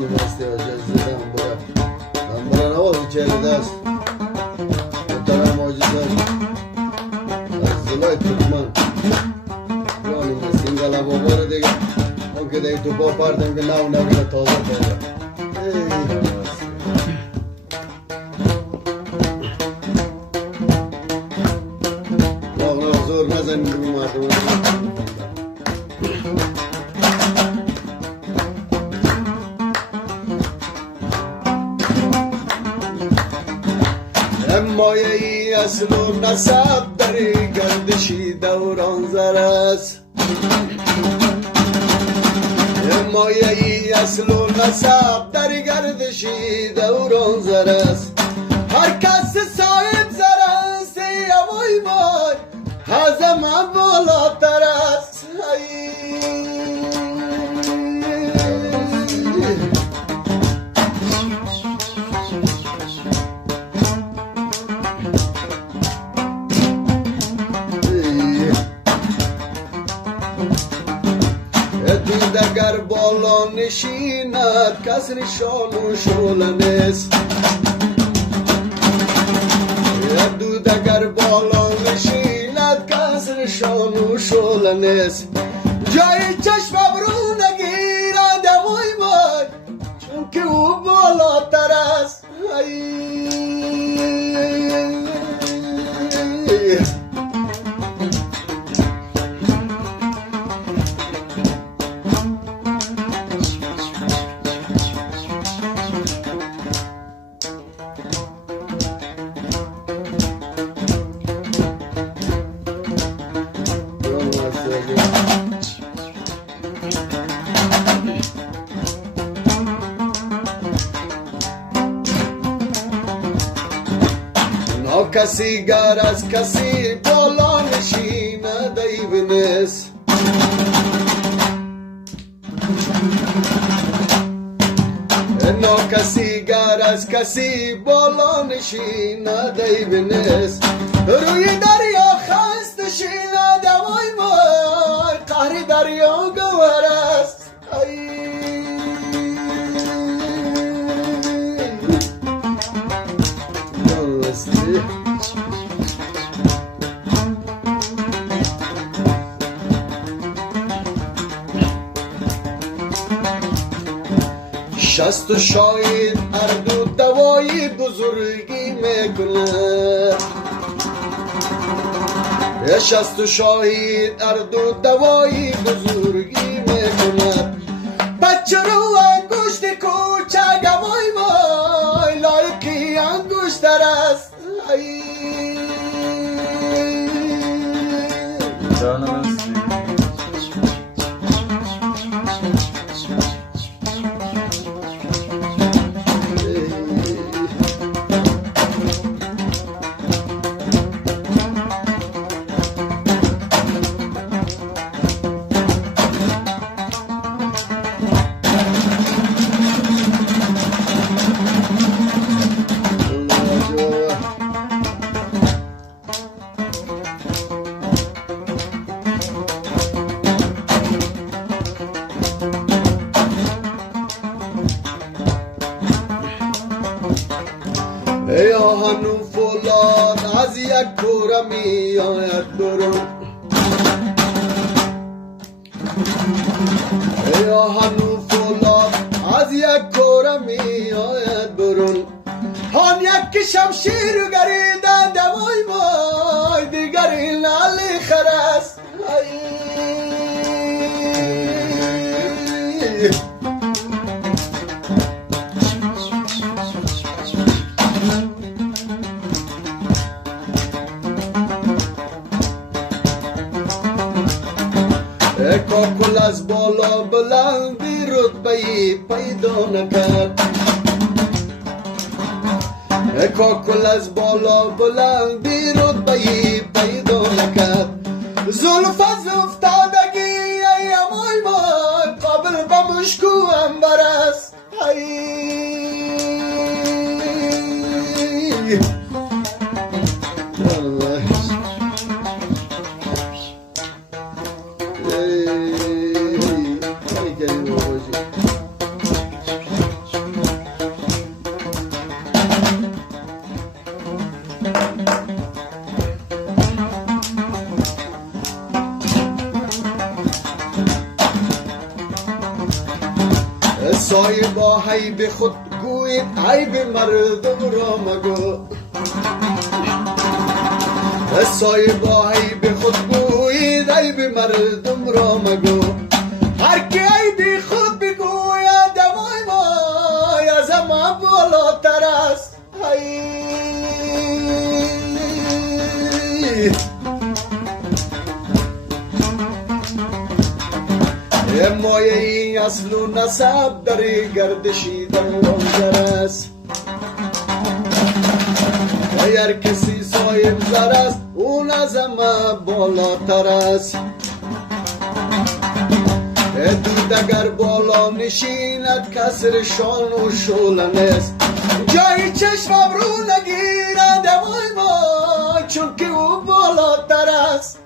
جان مستی آجاز دیدم برا نواز چهره دست محترم آجزاد از زلای ترکمن جان مستی این گلا بابا رو دیگه اون که دیگه تو پا پردم که نو نو تازه زور نزن رو مردم مایه ای اصل و نسب در گردشی دوران زرست مایه ای اصل و نسب در گردشی دوران زرست هر کس صاحب زرست یوای بای هزم بالاتر است اگر بالا نشیند کس نشان و شعله نیست دود اگر بالا نشیند کس نشان و شعله نیست جای چشم ابرو نگیرد وای وای چون که او بالاتر است کسی گر از کسی بالا نشیند عیب نیست کسی گر از کسی بالا نشیند عیب نیست روی دریا خست شیند وای وای قهر دریا گوهر است شست و شاید هر دو دوایی بزرگی میکنه شست و شاید هر دو دوایی بزرگی میکنه بچه رو انگشت کوچک وای وای لایقی انگشتر است جانم هستی ای آهنو فولاد از یک کورم می آید برون ای آهنو فولاد از یک کورم می آید برون هان یک شمشیر گریدن دوای وای دیگری نالی خرست کاکل از بالا بلندی رتبه‌ای پیدا نکرد کاکل از بالا بلندی رتبه‌ای پیدا نکرد زلف از افتادگی ای وای وای قابل به مشک و عنبر است صایبا عیب خود گوید عیب مردم را مگو صایبا عیب خود گوید عیب مردم را مگو هر که عیب خود بگوید وای وای از همه بالاتر است مایه این اصل و نسب در گردشی در منظر است اگر کسی صاحب زر است اون از همه بالاتر است دود اگر بالا نشیند کسر شان و شولن است جای چشم ابرو نگیرد وای وای چون که او بالاتر است